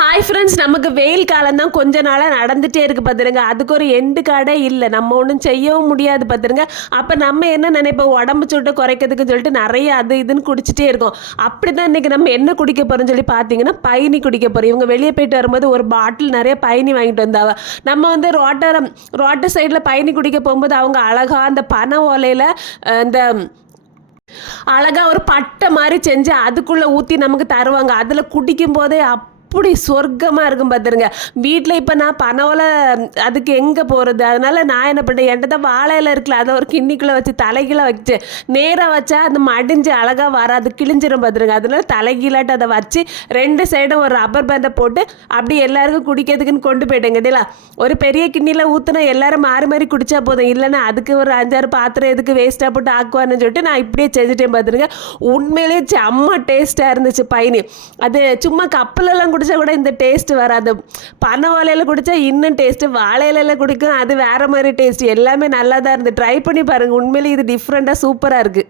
Hi friends நமக்கு வெயில் காலம் தான் கொஞ்ச நாளாக நடந்துகிட்டே இருக்குது பார்த்துருங்க அதுக்கு ஒரு எண்டு காடே இல்லை. நம்ம ஒன்றும் செய்யவும் முடியாது பார்த்துருங்க அப்போ நம்ம என்ன நினைப்போம்? உடம்பு சுட்டை குறைக்கிறதுக்கு சொல்லிட்டு நிறைய அது இதுன்னு குடிச்சிட்டே இருக்கோம். அப்படி தான் இன்றைக்கி நம்ம என்ன குடிக்க போகிறோம்னு சொல்லி பார்த்தீங்கன்னா பயணி குடிக்க போகிறோம் இவங்க வெளியே போயிட்டு வரும்போது ஒரு பாட்டில் நிறைய பயணி வாங்கிட்டு வந்தாவ நம்ம வந்து ரோட்டரம் ரோட்டர் சைடில் பயணி குடிக்க போகும்போது அவங்க அழகாக அந்த பனை ஓலையில் இந்த அழகா ஒரு பட்டை மாதிரி செஞ்சு அதுக்குள்ளே ஊற்றி நமக்கு தருவாங்க. அதில் குடிக்கும் போதே அப்படி சொர்க்கமாக இருக்கும் பார்த்துருங்க வீட்டில் இப்போ நான் பனவலை அதுக்கு எங்கே போகிறது அதனால் நான் என்ன பண்ணேன் என்கிட்ட தான் வாழை இலை இருக்குல்ல அதை ஒரு கிண்ணிக்குள்ளே வச்சு தலைகீழ வச்சு நேராக வச்சா அது மடிஞ்சு அழகாக வராது கிழிஞ்சிடும் பார்த்துருங்க அதனால தலைகீழாட்டு அதை வச்சு ரெண்டு சைடும் ஒரு ரப்பர் பேண்டை போட்டு அப்படி எல்லாருக்கும் குடிக்கிறதுக்குன்னு கொண்டு போயிட்டேன் கேட்டீங்களா ஒரு பெரிய கிண்ணியில் ஊற்றுனா எல்லாரும் மாறி மாறி குடித்தா போதும். இல்லைன்னா அதுக்கு ஒரு அஞ்சாறு பாத்திரம் எதுக்கு வேஸ்ட்டாக போட்டு ஆக்குவான்னு சொல்லிட்டு நான் இப்படியே செஞ்சுட்டேன் பார்த்துருங்க உண்மையிலேயே செம்ம டேஸ்ட்டாக இருந்துச்சு பயணி அது சும்மா கப்பலெல்லாம் கூட குடித்தா கூட இந்த டேஸ்ட் வராது. பனை வாழையில் குடித்தா இன்னும் டேஸ்ட்டு வாழை இலையில குடிக்கும் அது வேறு மாதிரி டேஸ்ட் எல்லாமே நல்லா தான் இருந்து. ட்ரை பண்ணி பாருங்கள் உண்மையிலேயே இது டிஃப்ரெண்ட்டாக சூப்பராக இருக்குது